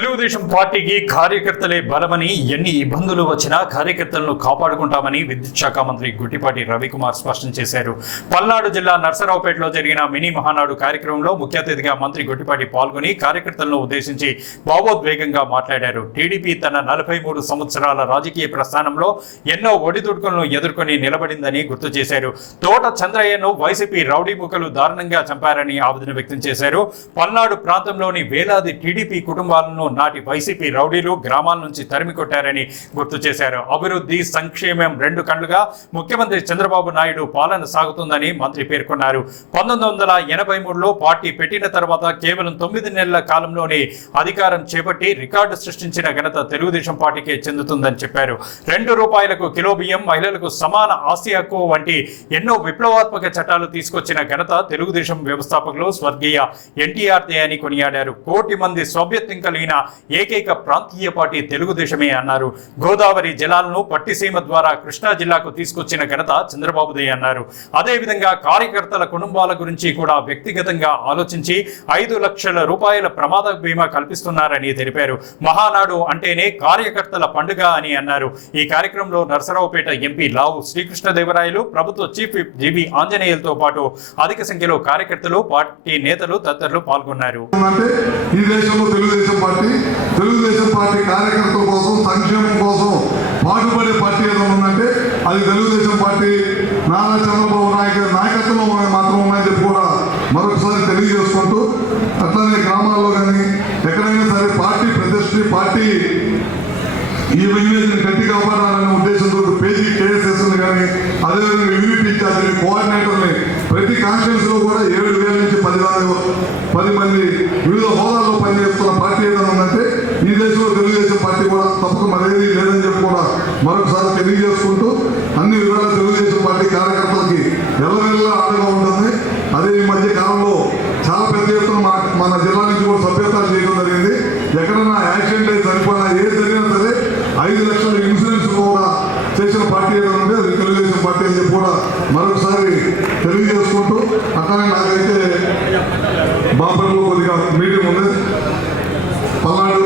తెలుగుదేశం పార్టీకి కార్యకర్తలే బలమని ఎన్ని ఇబ్బందులు వచ్చినా కార్యకర్తలను కాపాడుకుంటామని విద్యుత్ శాఖ మంత్రి గుట్టిపాటి రవికుమార్ స్పష్టం చేశారు. పల్నాడు జిల్లా నర్సరావుపేటలో జరిగిన మినీ మహానాడు కార్యక్రమంలో ముఖ్య అతిథిగా మంత్రి గుట్టిపాటి పాల్గొని కార్యకర్తలను ఉద్దేశించి భావోద్వేగంగా మాట్లాడారు. టీడీపీ తన నలభై మూడు సంవత్సరాల రాజకీయ ప్రస్థానంలో ఎన్నో ఒడిదుడుకులను ఎదుర్కొని నిలబడిందని గుర్తు చేశారు. తోట చంద్రయ్యను వైసీపీ రౌడీ ముఖలు దారుణంగా చంపారని ఆవేదన వ్యక్తం చేశారు. పల్నాడు ప్రాంతంలోని వేలాది టీడీపీ కుటుంబాలను నాటి వైసీపీ రౌడీలు గ్రామాల నుంచి తరిమి కొట్టారని గుర్తు చేశారు. అభివృద్ధి సంక్షేమం రెండు కండ్లుగా ముఖ్యమంత్రి చంద్రబాబు నాయుడు పాలన సాగుతుందని మంత్రి పేర్కొన్నారు. పంతొమ్మిది వందల ఎనభై మూడులో పార్టీ పెట్టిన తర్వాత కేవలం తొమ్మిది నెలల కాలంలోనే అధికారం చేపట్టి రికార్డు సృష్టించిన ఘనత తెలుగుదేశం పార్టీకే చెందుతుందని చెప్పారు. రెండు రూపాయలకు కిలో బియ్యం మహిళలకు సమాన ఆస్తి హక్కు వంటి ఎన్నో విప్లవాత్మక చట్టాలు తీసుకొచ్చిన ఘనత తెలుగుదేశం వ్యవస్థాపకులు స్వర్గీయ ఎన్టీఆర్ దే అని కొనియాడారు. కోటి మంది సభ్యత్వం కలిగిన ఏకైక ప్రాంతీయ పార్టీ తెలుగుదేశమే అన్నారు. గోదావరి జలాలను పట్టిసీమ ద్వారా కృష్ణా జిల్లాకు తీసుకొచ్చిన ఘనత చంద్రబాబుదే అన్నారు. అదేవిధంగా కార్యకర్తల కుటుంబాల గురించి కూడా వ్యక్తిగతంగా ఆలోచించి ఐదు లక్షల రూపాయల ప్రమాద బీమా కల్పిస్తున్నారని తెలిపారు. మహానాడు అంటేనే కార్యకర్తల పండుగ అని అన్నారు. ఈ కార్యక్రమంలో నరసరావుపేట ఎంపీ లావు శ్రీకృష్ణదేవరాయలు ప్రభుత్వ చీఫ్ విప్ జీవి ఆంజనేయులతో పాటు అధిక సంఖ్యలో కార్యకర్తలు పార్టీ నేతలు తదితరులు పాల్గొన్నారు. ఈ దేశంలో తెలుగుదేశం పార్టీ తెలుగుదేశం పార్టీ కార్యకర్తల కోసం సంక్షేమం కోసం పాటుపడే పార్టీ ఏదో ఉందంటే అది తెలుగుదేశం పార్టీ నారా చంద్రబాబు నాయుడు నాయకత్వంలో మాత్రం ఉన్నాయని చెప్పి కూడా మరొకసారి తెలియజేసుకుంటూ అట్లనే గ్రామాల్లో కానీ ఎక్కడైనా సరే పార్టీ ప్రతిష్ఠి పార్టీ ఈ విలేజ్ని గట్టి కాపాడాలనే ఉద్దేశంతో పేజీ కేఎస్ఎస్ కానీ అదేవిధంగా యూనిట్ ఇన్ఛార్జిని కోఆర్డినేటర్ని ప్రతి కాన్ఫరెన్స్ కూడా ఏడు వేల నుంచి పది పది మంది వివిధ హోదాల్లో పనిచేస్తున్న పార్టీ ఏదైనా ఉందంటే ఈ దేశంలో తెలుగుదేశం పార్టీ కూడా తప్పక మరేది లేదని చెప్పి కూడా మరొకసారి తెలియజేసుకుంటూ అన్ని విధాల తెలుగుదేశం పార్టీ కార్యకర్తలకి ఎల్లవెల్లా ఆటగా ఉంటుంది. అదే ఈ మధ్య కాలంలో చాలా పెద్ద ఎత్తున మా- మన జిల్లా నుంచి కూడా సభ్యత్వాలు చేయడం జరిగింది. ఎక్కడన్నా యాక్సిడెంట్ అయితే చనిపోయినా ఏది జరిగినా సరే ఐదు లక్షల ఇన్సూరెన్స్ కూడా చేసిన పార్టీ ఏదైనా ఉంటే అది తెలుగుదేశం పార్టీ అని చెప్పి కూడా మరొకసారి తెలియజేసుకుంటూ అట్లానే నాకైతే బాపట్లో కొద్దిగా మీటింగ్ ఉంది. పల్నాడు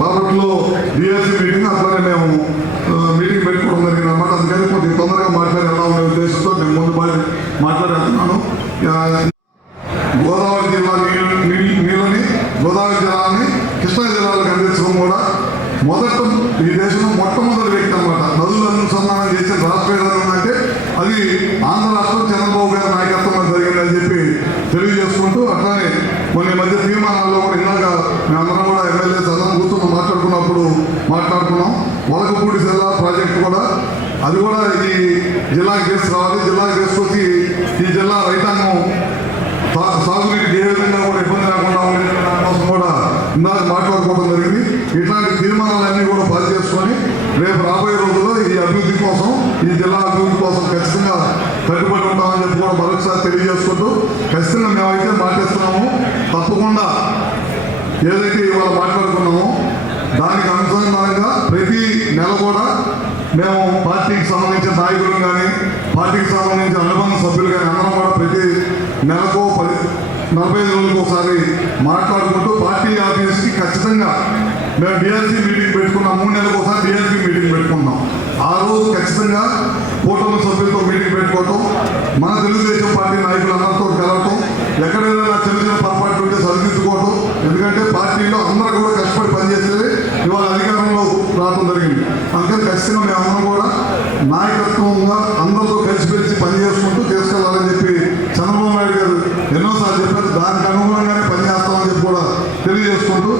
బాపట్లో డిఎస్సి మీటింగ్ అట్లానే మేము ఆ, మీటింగ్ పెట్టుకోవడం జరిగింది అన్నమాట అందుకని కొద్దిగా తొందరగా మాట్లాడి వెళ్దాం అనే ఉద్దేశంతో నేను ముందు బయట మాట్లాడుతున్నాను ఆ, గోదావరి జిల్లా నీళ్ళు నీళ్ళని గోదావరి జిల్లాని కృష్ణా జిల్లాలకు అందించడం కూడా మొదట ఈ దేశంలో మొట్టమొదటి వ్యక్తి అనమాట నదులు అనుసంధానం చేసిన రాష్ట్రం అంటే అది ఆంధ్ర రాష్ట్రం చంద్రబాబు గారి నాయకత్వంలో జరిగిందని చెప్పి తెలియజేసుకుంటూ అట్లానే కొన్ని మధ్య తీర్మానాల్లో కూడా ఇందాక మేమందరం కూడా ఎమ్మెల్యే అందరం కూర్చొని మాట్లాడుకున్నప్పుడు మాట్లాడుకున్నాం. వలకపూడి జిల్లా ప్రాజెక్టు కూడా అది కూడా ఈ జిల్లాకి తీసుకురావాలి జిల్లాకి తీసుకొచ్చి ఈ జిల్లా రైతాంగం సాగునీటికి ఏ విధంగా కూడా ఇబ్బంది లేకుండా ఉండే దానికోసం కూడా ఇందాక మాట్లాడుకోవడం జరిగింది. ఇట్లాంటి తీర్మానాలన్నీ కూడా పాస్ చేసుకొని రేపు రాబోయే రోజుల్లో ఈ అభివృద్ధి కోసం ఈ జిల్లా అభివృద్ధి కోసం ఖచ్చితంగా కట్టుబడి ఉంటామని చెప్పి కూడా మరొకసారి తెలియజేసుకుంటూ ఖచ్చితంగా మేమైతే మాటిస్తున్నాము తప్పకుండా ఏదైతే ఇవాళ మాట్లాడుకున్నామో దానికి అనుసంధానంగా ప్రతి నెల కూడా మేము పార్టీకి సంబంధించిన నాయకులు కానీ పార్టీకి సంబంధించిన అనుబంధ సభ్యులు కానీ అందరం కూడా ప్రతి నెలకు పది నలభై ఐదు రోజులకు ఒకసారి మాట్లాడుకుంటూ పార్టీ ఆఫీస్కి ఖచ్చితంగా మేము డిఆర్సీ మీటింగ్ పెట్టుకున్నాం. మూడు నెలలకు ఒకసారి డిఆర్సీ మీటింగ్ పెట్టుకున్నాం. ఆ రోజు ఖచ్చితంగా కూటమి సభ్యులతో మీటింగ్ పెట్టుకోవటం మన తెలుగుదేశం పార్టీ నాయకులందరితో కలవటం ఎక్కడైనా చిన్న చిన్న పొరపాటు ఉంటే సరిదిద్దుకోవటం ఎందుకంటే పార్టీలో అందరూ కూడా కష్టపడి పనిచేస్తే ఇవాళ అధికారంలో రావడం జరిగింది. అందుకని ఖచ్చితంగా మేమందరం కూడా నాయకత్వంగా అందరితో కలిసి కలిసిపెలిసి పనిచేసుకుంటూ తీసుకెళ్ళాలని చెప్పి చంద్రబాబు నాయుడు గారు ఎన్నోసార్లు చెప్పారు. దానికి అనుగుణంగానే పనిచేస్తామని చెప్పి కూడా తెలియజేసుకుంటూ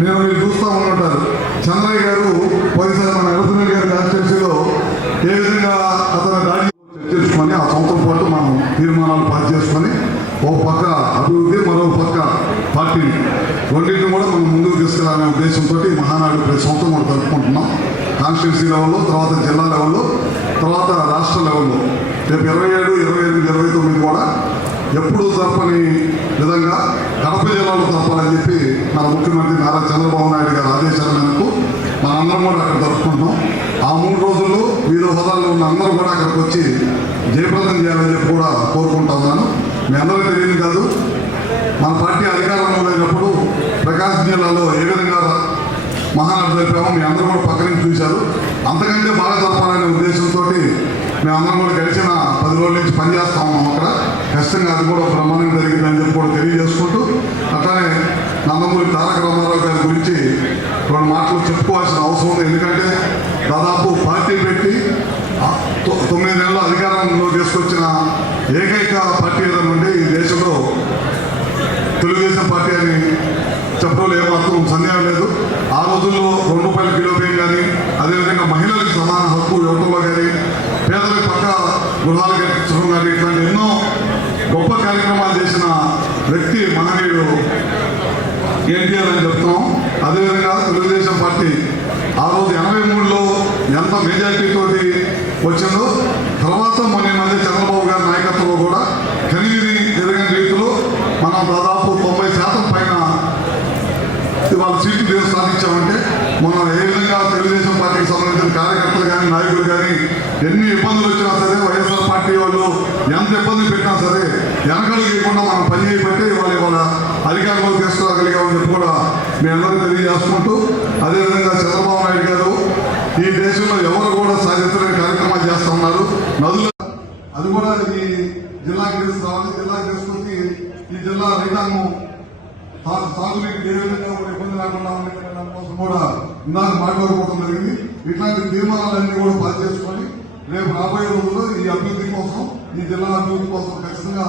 నేను మీరు చూస్తూ ఉంటుంటారు చంద్రయ్య గారు పోయినసారి మన ఎలపతిరెడ్డి గారి కాన్స్టిట్యూన్సీలో ఏ విధంగా అతను దాడి చర్చించుకొని ఆ సంవత్సరం పాటు మనం తీర్మానాలు పాస్ చేసుకొని ఒక పక్క అభివృద్ధి మరో పక్క పార్టీ రెండింటిని కూడా మనం ముందుకు తీసుకెళ్ళాలనే ఉద్దేశంతో ఈ మహానాడు ప్రతి సంవత్సరం కూడా జరుపుకుంటున్నాం కాన్స్టిట్యూన్సీ లెవెల్లో తర్వాత జిల్లా లెవెల్లో తర్వాత రాష్ట్ర లెవెల్లో రేపు ఇరవై ఏడు ఇరవై ఎనిమిది ఇరవై తొమ్మిది కూడా ఎప్పుడూ జరపని విధంగా కడప జిల్లాలో తప్పాలని చెప్పి మన ముఖ్యమంత్రి నారా చంద్రబాబు నాయుడు గారి ఆదేశాల మేరకు మనందరం కూడా అక్కడ జరుపుకుంటున్నాం. ఆ మూడు రోజుల్లో వివిధ హోదాల్లో ఉన్న అందరూ కూడా అక్కడికి వచ్చి జయప్రదం చేయాలని చెప్పి కూడా కోరుకుంటా ఉన్నాను. మీ అందరూ తెలియదు కాదు మన పార్టీ అధికారంలో లేనప్పుడు ప్రకాశం జిల్లాలో ఏ విధంగా మహానాడు జరిపాము మీ అందరూ కూడా పక్క నుంచి చూశారు. అంతకంటే బాగా జరపాలనే ఉద్దేశంతో మేమందరం కూడా గడిచిన పది రోజుల నుంచి పనిచేస్తా ఉన్నాం అక్కడ. ఖచ్చితంగా అది కూడా బ్రహ్మాండం జరిగిందని చెప్పి కూడా తెలియజేసుకుంటూ అట్లానే నందమూరి తారక రామారావు గారి గురించి రెండు మాటలు చెప్పుకోవాల్సిన అవసరం ఉంది. ఎందుకంటే దాదాపు పార్టీ పెట్టి తొమ్మిది నెలల అధికారంలో తీసుకొచ్చిన ఏకైక పార్టీ ఏదైనా ఈ దేశంలో తెలుగుదేశం పార్టీ అని రోజుల్లో ఏమాత్రం సందేహం లేదు. ఆ రోజుల్లో రెండు రూపాయల కిలో బియ్యం కానీ అదేవిధంగా మహిళలకు సమాన హక్కు యువకుల్లో కానీ పేదలకు పక్క గృహాలు కట్టించడం కానీ ఇట్లాంటి ఎన్నో గొప్ప కార్యక్రమాలు చేసిన వ్యక్తి మహనీయుడు ఎన్టీఆర్ అని చెప్తున్నాం. అదేవిధంగా తెలుగుదేశం పార్టీ ఆ రోజు ఎనభై మూడులో ఎంత మెజారిటీ తోటి వచ్చిందో తర్వాత మొన్న మధ్య చంద్రబాబు గారి నాయకత్వంలో కూడా కనివిని ఎరగని రీతిలో మనం దాదాపు తొంభై శాతం పైన ఇవాళ సీట్లు దేశ మనం ఏ విధంగా తెలుగుదేశం పార్టీకి సంబంధించిన కార్యకర్తలు కానీ నాయకులు కానీ ఎన్ని ఇబ్బందులు వచ్చినా సరే వైఎస్ఆర్ పార్టీ వాళ్ళు ఎంత ఇబ్బందులు పెట్టినా సరే వెనకలు లేకుండా మనం పని చేయబట్టే ఇవాళ ఇవాళ అధికారంలో తీసుకురాగలిగామని చెప్పి కూడా మీ అందరికీ తెలియజేసుకుంటూ అదేవిధంగా చంద్రబాబు నాయుడు గారు ఈ దేశంలో ఎవరు కూడా సాధించలేని కార్యక్రమాలు చేస్తూ ఉన్నారు. నదులు అది కూడా ఈ జిల్లాకి తీసుకురావాలి జిల్లాకి తీసుకొచ్చి ఈ జిల్లా రైతాంగం తా- ఏ విధంగా ఇబ్బంది లేకుండా ఉండే దానికోసం కూడా ఇందాక మాట్లాడుకోవడం జరిగింది. ఇట్లాంటి తీర్మానాలన్నీ కూడా పాస్ చేసుకొని రేపు రాబోయే రోజుల్లో ఈ అభివృద్ధి కోసం ఈ జిల్లా అభివృద్ధి కోసం ఖచ్చితంగా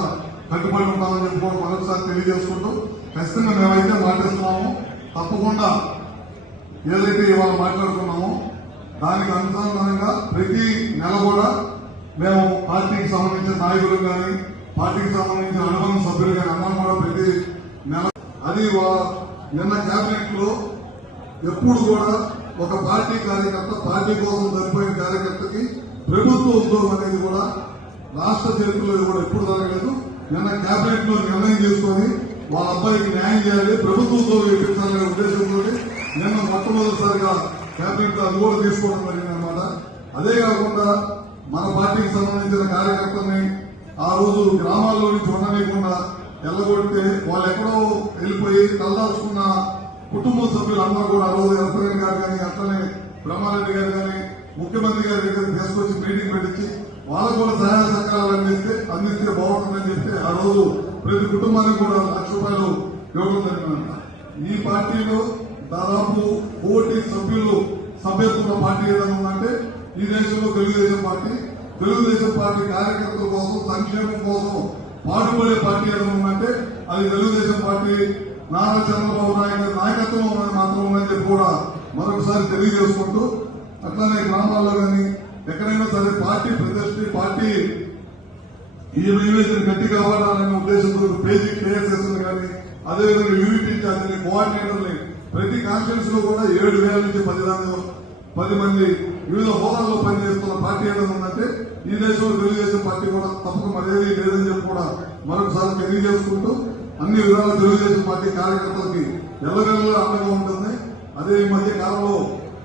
కట్టుబడి ఉంటామని చెప్పి కూడా మరొకసారి తెలియజేసుకుంటూ ఖచ్చితంగా మేమైతే మాట్లాడుతున్నాము. తప్పకుండా ఏదైతే ఇవాళ మాట్లాడుకున్నామో దానికి అనుసంధానంగా ప్రతి నెల కూడా మేము పార్టీకి సంబంధించిన నాయకులు కానీ పార్టీకి సంబంధించిన అనుబంధ సభ్యులు కానీ అందరం కూడా ప్రతి నెల అది వా- నిన్న కేబినెట్లో ఎప్పుడు కూడా ఒక పార్టీ కార్యకర్త పార్టీ కోసం చనిపోయిన కార్యకర్తకి ప్రభుత్వ ఉద్యోగం అనేది కూడా రాష్ట్ర చరిత్రలో కూడా ఎప్పుడు జరగలేదు నిన్న కేబినెట్లో నిర్ణయం చేసుకొని వాళ్ళ అబ్బాయికి న్యాయం చేయాలి ప్రభుత్వ ఉద్యోగం ఇప్పించాలనే ఉద్దేశంతో నిన్న మొట్టమొదటిసారిగా కేబినెట్లో అది కూడా తీసుకోవడం జరిగింది అనమాట అదే కాకుండా మన పార్టీకి సంబంధించిన కార్యకర్తల్ని ఆ రోజు గ్రామాల్లో నుంచి ఉండనీయకుండా ఎల్లగొడితే వాళ్ళు ఎక్కడో వెళ్ళిపోయి తలదాచుకున్న కుటుంబ సభ్యులందరూ కూడా ఆ రోజు ఎలక్ట్రన్ గారు కానీ అట్లనే బ్రహ్మారెడ్డి గారు కానీ ముఖ్యమంత్రి గారి దగ్గర తీసుకొచ్చి మీటింగ్ పెట్టించి వాళ్ళకు కూడా సహాయ సహకారాలు అందిస్తే అందిస్తే బాగుంటుందని చెప్తే ఆ రోజు ప్రతి కుటుంబానికి కూడా లక్ష రూపాయలు ఇవ్వడం జరిగిందంట ఈ పార్టీలో దాదాపు కోటి సభ్యులు సభ్యత్వం పార్టీ ఏదైనా ఉందంటే ఈ దేశంలో తెలుగుదేశం పార్టీ తెలుగుదేశం పార్టీ కార్యకర్తల కోసం సంక్షేమం కోసం పాటుపడే పార్టీ ఏదైనా ఉందంటే అది తెలుగుదేశం పార్టీ నారా చంద్రబాబు నాయుడు నాయకత్వం మాత్రం ఉందని చెప్పి కూడా మరొకసారి తెలియజేసుకుంటూ అట్లానే గ్రామాల్లో కానీ ఎక్కడైనా సరే పార్టీ ప్రదర్శి పార్టీ ఈ రిజర్వేషన్ గట్టి కావాలనే ఉద్దేశంతో పేజీ కేఎస్ఎస్ కానీ అదేవిధంగా యూనిట్ ఇన్ఛార్జిని కోఆర్డినేటర్ని ప్రతి కాన్ఫరెన్స్లో కూడా ఏడు వేల నుంచి పది మంది పది మంది వివిధ హోదాల్లో పనిచేస్తున్న పార్టీ ఏదైనా ఉందంటే ఈ దేశంలో తెలుగుదేశం పార్టీ కూడా తప్పక మరేది లేదని చెప్పి కూడా మరొకసారి తెలియజేసుకుంటూ అన్ని విధాల తెలుగుదేశం పార్టీ కార్యకర్తలకి ఎల్లవెల్ల అండగా ఉంటుంది. అదే ఈ మధ్య కాలంలో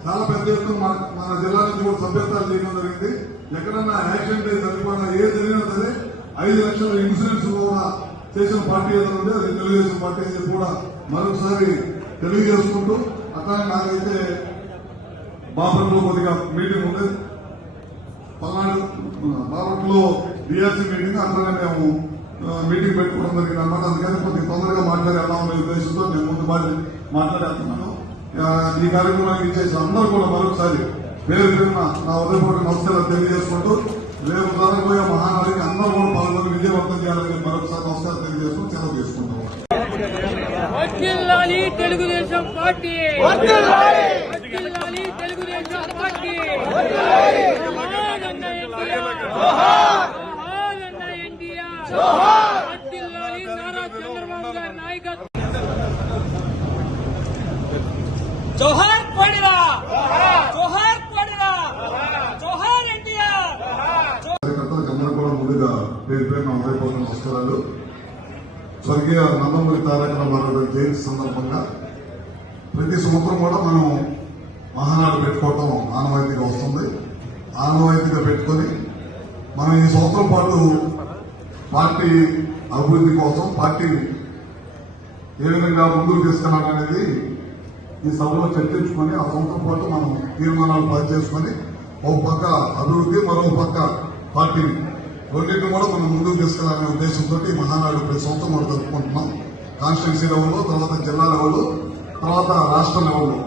చాలా పెద్ద ఎత్తున మన మన జిల్లా నుంచి కూడా సభ్యత్వాలు చేయడం జరిగింది. ఎక్కడన్నా యాక్సిడెంట్ అయితే చనిపోయినా ఏ జరిగినా సరే ఐదు లక్షల ఇన్సూరెన్స్ కూడా చేసిన పార్టీ ఏదైనా ఉంటే అది తెలుగుదేశం పార్టీ అని చెప్పి కూడా మరొకసారి తెలియజేసుకుంటూ అట్లానే నాకైతే బాపట్లో కొద్దిగా మీటింగ్ ఉండేది పల్నాడు బాపట్లో డిఆర్సీ మీటింగ్ అట్లనే మేము మీటింగ్ పెట్టుకోవడం జరిగింది అనమాట అందుకని కొద్దిగా తొందరగా మాట్లాడేద్దాం అనే ఉద్దేశంతో నేను ముందు మాట్లాడి మాట్లాడేస్తున్నాను. ఈ కార్యక్రమానికి ఇచ్చేసి అందరూ కూడా మరొకసారి పేరు పేరున నా ఉదయపూర్వక నమస్కారాలు తెలియజేసుకుంటూ రేపు జరగబోయే మహానాడికి అందరూ కూడా పాల్గొని విజయవంతం చేయాలని మరొకసారి నమస్కారం తెలియజేసుకుని సెలవు తెలుగుదేశం పార్టీ! వర్ధిల్లాలి తెలుగుదేశం పార్టీ జోహార్ అన్న ఎన్టీఆర్ జోహార్ అన్న ఎన్టీఆర్ వర్ధిల్లాలి నారా చంద్రబాబు గారి నాయకత్వం జోహార్ కోడిరా జోహార్ కోడిరా జోహార్ ఎన్టీఆర్. అందరూ కూడా ముందుగా పేరు పేరున హృదయపూర్వక నమస్కారాలు. స్వర్గీయ నందమూరి తారక రామారావు జయంతి సందర్భంగా ప్రతి సంవత్సరం కూడా మనం మహానాడు పెట్టుకోవటం ఆనవాయితీగా వస్తుంది. ఆనవాయితీగా పెట్టుకొని మనం ఈ సంవత్సరం పాటు పార్టీ అభివృద్ధి కోసం పార్టీ ఏ విధంగా ముందుకు తీసుకెళ్ళాలనేది ఈ సభలో చర్చించుకొని ఆ సంవత్సరం పాటు మనం తీర్మానాలు పాస్ చేసుకొని ఒక పక్క అభివృద్ధి మరో పక్క పార్టీ రెండింటిని కూడా మనం ముందుకు తీసుకెళ్ళాలనే ఉద్దేశంతో ఈ మహానాడు ప్రతి సంవత్సరం మనం జరుపుకుంటున్నాం. కాన్స్టిట్యున్సీ లెవెల్లో తర్వాత జిల్లా లెవెల్లో తర్వాత రాష్ట్ర లెవెల్లో.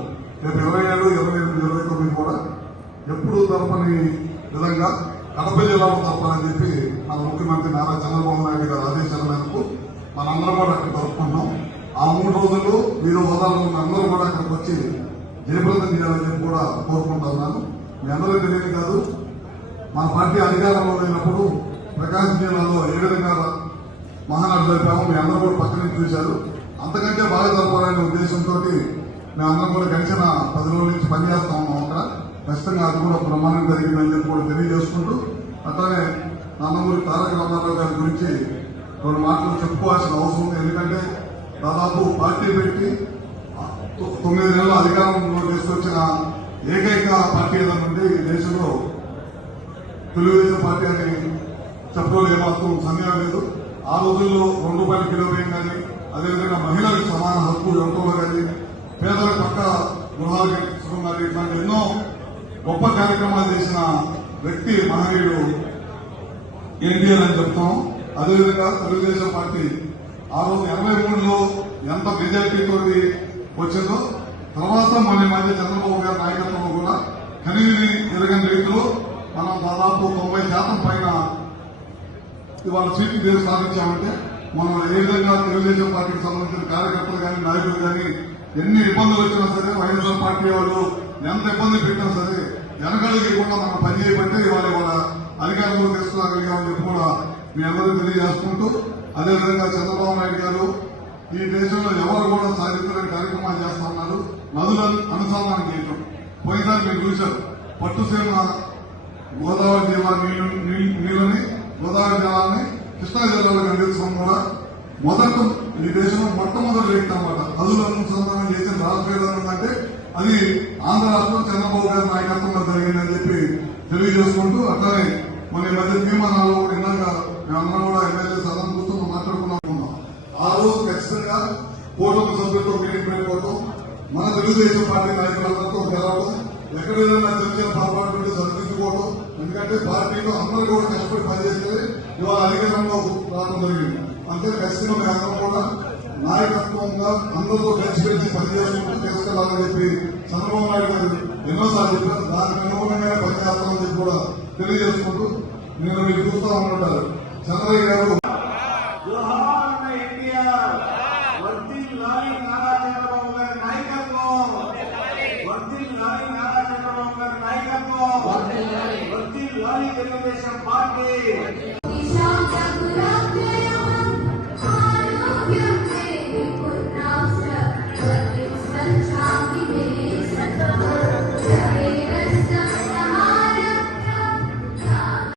రేపు ఇరవై ఏడు ఇరవై ఎనిమిది ఇరవై తొమ్మిది కూడా ఎప్పుడు తరపని విధంగా కడప జిల్లాలో తరపాలని చెప్పి మన ముఖ్యమంత్రి నారా చంద్రబాబు నాయుడు గారి ఆదేశాల మేరకు మనందరం కూడా అక్కడ జరుపుకుంటున్నాం ఆ మూడు రోజులు మీరు హోదాలో ఉన్న అందరూ కూడా అక్కడికి వచ్చి జయప్రదం చేయాలని కూడా కోరుకుంటున్నాను మీ అందరూ తెలియదు కాదు మన పార్టీ అధికారంలో లేనప్పుడు ప్రకాశం జిల్లాలో ఏ విధంగా మహానాడు జరిపామో మీ అందరూ కూడా పక్కన చూశారు. అంతకంటే బాగా జరపాలనే ఉద్దేశంతో మేమందరం కూడా గడిచిన పది రోజుల నుంచి పనిచేస్తా ఉన్నాం అక్కడ. ఖచ్చితంగా అది కూడా ప్రమాణం జరిగిందని చెప్పి కూడా తెలియజేసుకుంటూ అట్లానే నందమూరి తారక రామారావు గారి గురించి కొన్ని మాటలు చెప్పుకోవాల్సిన అవసరం ఉంది. ఎందుకంటే దాదాపు పార్టీ పెట్టి తొమ్మిది నెలల అధికారంలో తీసుకొచ్చిన ఏకైక పార్టీ ఏదైనా ఈ దేశంలో తెలుగుదేశం పార్టీ అని చెప్పడం ఏమాత్రం సందేహం లేదు. ఆ రోజుల్లో రెండు రూపాయల కిలో బియ్యం కానీ అదేవిధంగా మహిళలకు సమాన హక్కు ఇవ్వటంలో కానీ పేదల పక్క గృహాలు కట్టించడం కానీ ఇట్లాంటి ఎన్నో గొప్ప కార్యక్రమాలు చేసిన వ్యక్తి మహనీయుడు ఎన్డీఎల్ అని చెప్తాం. అదేవిధంగా తెలుగుదేశం పార్టీ ఆ రోజు ఎనభై మూడులో ఎంత మెజారిటీతో వచ్చిందో తర్వాత మన మధ్య చంద్రబాబు గారి నాయకత్వంలో కూడా కనీవిని ఎరగని రీతిలో మనం దాదాపు తొంభై శాతం పైన ఇవాళ సీట్లు దేశ సాధించామంటే మనం ఏ విధంగా తెలుగుదేశం పార్టీకి సంబంధించిన కార్యకర్తలు కానీ నాయకులు కానీ ఎన్ని ఇబ్బందులు వచ్చినా సరే వైఎస్ఆర్ పార్టీ వాళ్ళు ఎంత ఇబ్బంది పెట్టినా సరే కూడా మనం పని చేయబట్టే ఇవాళ ఇవాళ అధికారంలో తీసుకురాగలిగామని చెప్పి కూడా మీ అందరూ తెలియజేసుకుంటూ అదేవిధంగా చంద్రబాబు నాయుడు గారు ఈ దేశంలో ఎవరు కూడా సాధించలేని కార్యక్రమాలు చేస్తా ఉన్నారు. నదుల అనుసంధానం చేయటం. పోయినసారి మీరు చూశారు పట్టుసీమ గోదావరి జిల్లా నీళ్ళని గోదావరి జలాన్ని కృష్ణా జిల్లాలో అందించడం కూడా. మొదట ఈ దేశంలో మొట్టమొదటి వ్యక్తి అనమాట నదుల అనుసంధానం చేసిన రాష్ట్రం ఉందంటే అది ఆంధ్ర రాష్ట్రం చంద్రబాబు గారి నాయకత్వంలో జరిగిందని చెప్పి తెలియజేసుకుంటూ అట్లనే మన ఈ మధ్య తీర్మానాలు కూడా ఇందాక మేమందరం కూడా ఎమ్మెల్యే సదనం కూర్చొని మాట్లాడుకున్నాం ఆ రోజు ఖచ్చితంగా కూటమి సభ్యులతో మీటింగ్ పెట్టుకోవటం మన తెలుగుదేశం పార్టీ నాయకులందరితో కలవడం ఎక్కడైనా చర్చలు పొరపాటు సరిదిద్దుకోవడం ఎందుకంటే పార్టీలో అందరూ కూడా కష్టపడి పనిచేస్తే ఇవాళ అధికారంలో రావడం జరిగింది. అంతే ఖచ్చితంగా మేమందరం కూడా నాయకత్వంగా అందరితో కలిసి కలిసి పనిచేసుకుంటూ తీసుకెళ్ళాలని చెప్పి చంద్రబాబు నాయుడు గారు ఎన్నోసార్లు చెప్పారు. దానికి అనుగుణంగానే పనిచేస్తామని చెప్పి కూడా తెలియజేసుకుంటూ నేను మీరు చూస్తా ఉంటుంటారు చంద్రయ్య గారు. నాయకత్వం. వర్తిల్